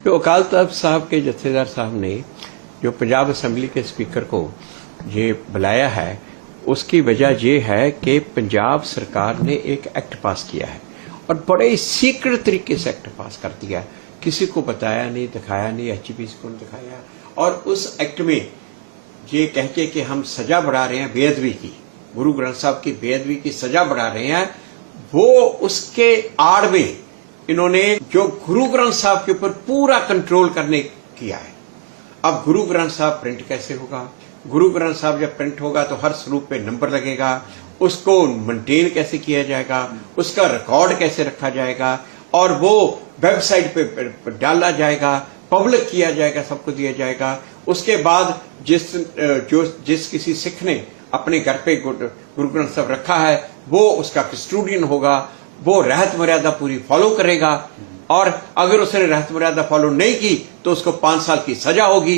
जो अकाल तख्त साहब के जत्थेदार साहब ने जो पंजाब असम्बली के स्पीकर को ये बुलाया है, उसकी वजह ये है कि पंजाब सरकार ने एक एक्ट पास किया है और बड़े सीक्रेट तरीके से एक्ट पास कर दिया। किसी को बताया नहीं, दिखाया नहीं, एचपीसी को नहीं दिखाया। और उस एक्ट में ये कह के कि हम सजा बढ़ा रहे हैं बेअदबी की, गुरु ग्रंथ साहब की बेअदबी की सजा बढ़ा रहे हैं, वो उसके आड़ में इन्होंने जो गुरु ग्रंथ साहब के ऊपर पूरा कंट्रोल करने किया है। अब गुरु ग्रंथ साहब प्रिंट कैसे होगा? गुरु ग्रंथ साहब जब प्रिंट होगा तो हर स्वरूप पे नंबर लगेगा, उसको मेंटेन कैसे किया जाएगा, उसका रिकॉर्ड कैसे रखा जाएगा और वो वेबसाइट पे डाला जाएगा, पब्लिक किया जाएगा, सबको दिया जाएगा। उसके बाद जिस किसी सिख ने अपने घर पे गुरु ग्रंथ साहब रखा है वो उसका कस्टोडियन होगा, वो रहत मर्यादा पूरी फॉलो करेगा और अगर उसने रहत मर्यादा फॉलो नहीं की तो उसको 5 साल की सजा होगी।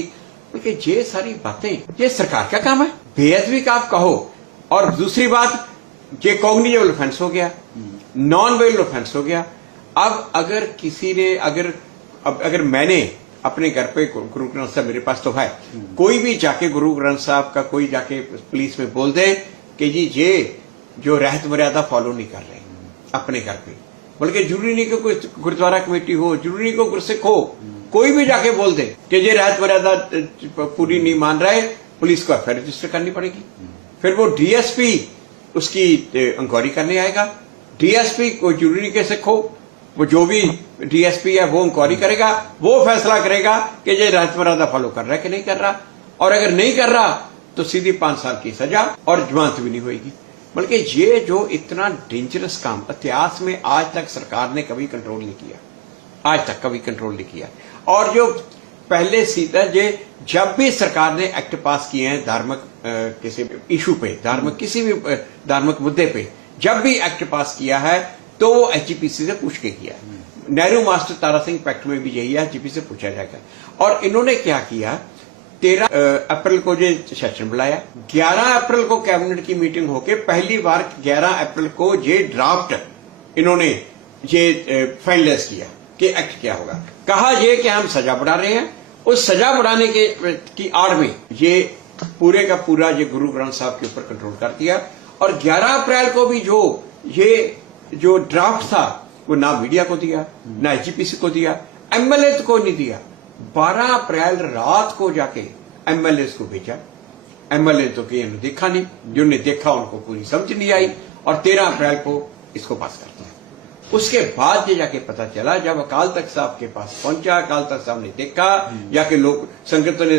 बल्कि ये सारी बातें ये सरकार का काम है। बेअदबी का आप कहो। और दूसरी बात, ये कॉग्निटिव ऑफेंस हो गया, नॉन वेल ऑफेंस हो गया। अब अगर किसी ने अगर मैंने अपने घर पे गुरु ग्रंथ साहब मेरे पास तो है, कोई भी जाके गुरु ग्रंथ साहब का कोई जाके पुलिस में बोल दे कि जी ये जो रहत मर्यादा फॉलो नहीं कर रहे अपने घर पे, बल्कि जरूरी नहीं कि कोई गुरुद्वारा कमेटी हो, जरूरी नहीं कि गुरसिख हो, कोई भी जाके बोल दे कि ये रहत मर्यादा पूरी नहीं मान रहा है, पुलिस को एफआईआर रजिस्टर करनी पड़ेगी। फिर वो डीएसपी उसकी इंक्वायरी करने आएगा। डीएसपी को जरूरी नहीं कि सिख हो, वो जो भी डीएसपी है वो इंक्वायरी करेगा, वो फैसला करेगा कि ये रहत मर्यादा फॉलो कर रहा है कि नहीं कर रहा। और अगर नहीं कर रहा तो सीधी 5 साल की सजा और जमानत भी नहीं होगी। बल्कि ये जो इतना डेंजरस काम इतिहास में आज तक सरकार ने कभी कंट्रोल नहीं किया, आज तक कभी कंट्रोल नहीं किया। और जो पहले सीधा जब भी सरकार ने एक्ट पास किए हैं धार्मिक किसी इशू पे, किसी भी धार्मिक मुद्दे पे जब भी एक्ट पास किया है तो वो एचपीसी से पूछ के किया है। नेहरू मास्टर तारा सिंह पैक्ट में भी यही है, एचपीसी से पूछा जाएगा। और इन्होंने क्या किया, 13 अप्रैल को ये सेशन बुलाया, 11 अप्रैल को कैबिनेट की मीटिंग होके पहली बार 11 अप्रैल को ये ड्राफ्ट इन्होंने ये फाइनलाइज किया कि एक्ट क्या होगा। कहा ये कि हम सजा बढ़ा रहे हैं, उस सजा बढ़ाने की आड़ में ये पूरे का पूरा ये गुरु ग्रंथ साहब के ऊपर कंट्रोल कर दिया। और 11 अप्रैल को भी जो ड्राफ्ट था वो ना मीडिया को दिया, ना एचपीसी को दिया, एमएलए को नहीं दिया। 12 अप्रैल रात को जाके एमएलए को भेजा। एमएलए तो कि देखा नहीं, जिन्होंने देखा उनको पूरी समझ नहीं आई और 13 अप्रैल को इसको पास कर दिया। उसके बाद ये जाके पता चला, जब अकाल तख्त साहब के पास पहुंचा, अकाल तख्त साहब ने देखा या कि लोग संगतों ने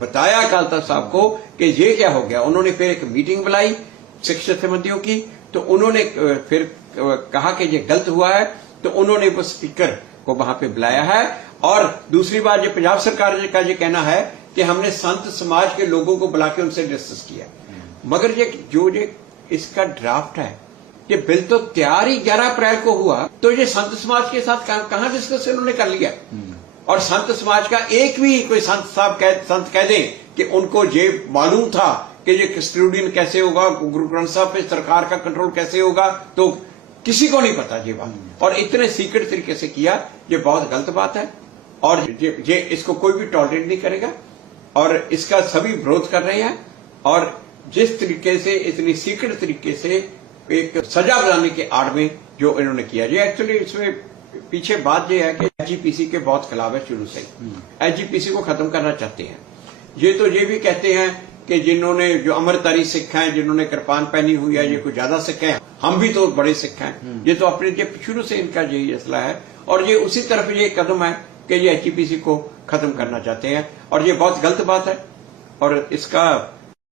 बताया अकाल तख्त साहब को कि ये क्या हो गया। उन्होंने फिर एक मीटिंग बुलाई सिख जत्थेबंदियों की, तो उन्होंने फिर कहा कि ये गलत हुआ है, तो उन्होंने वो स्पीकर को वहां पे बुलाया है। और दूसरी बात, जो पंजाब सरकार का ये कहना है कि हमने संत समाज के लोगों को बुला के उनसे डिस्कस किया, मगर ये इसका ड्राफ्ट है, ये बिल तो तैयार ही 11 अप्रैल को हुआ, तो ये संत समाज के साथ कहां डिस्कस उन्होंने कर लिया। और संत समाज का एक भी कोई संत कह दे कि उनको ये मालूम था कि ये कस्टोडियन कैसे होगा, गुरु ग्रंथ साहब पे सरकार का कंट्रोल कैसे होगा, तो किसी को नहीं पता ये बात। और इतने सीक्रेट तरीके से किया, ये बहुत गलत बात है और ये इसको कोई भी टॉलरेट नहीं करेगा और इसका सभी विरोध कर रहे हैं। और जिस तरीके से इतनी सीक्रेट तरीके से एक सजा बनाने के आड़ में जो इन्होंने किया, ये एक्चुअली इसमें पीछे बात यह है कि एचपीसी के बहुत खिलाफ है शुरू से। एचपीसी को खत्म करना चाहते हैं। ये भी कहते हैं कि जिन्होंने जो अमरतारी सिख हैं, जिन्होंने कृपान पहनी हुई है, ये कुछ ज्यादा सिख हैं, हम भी तो बड़े सिख हैं। ये तो अपने शुरू से इनका यही असला है और ये उसी तरफ ये कदम है कि ये एचपीसी को खत्म करना चाहते हैं और ये बहुत गलत बात है। और इसका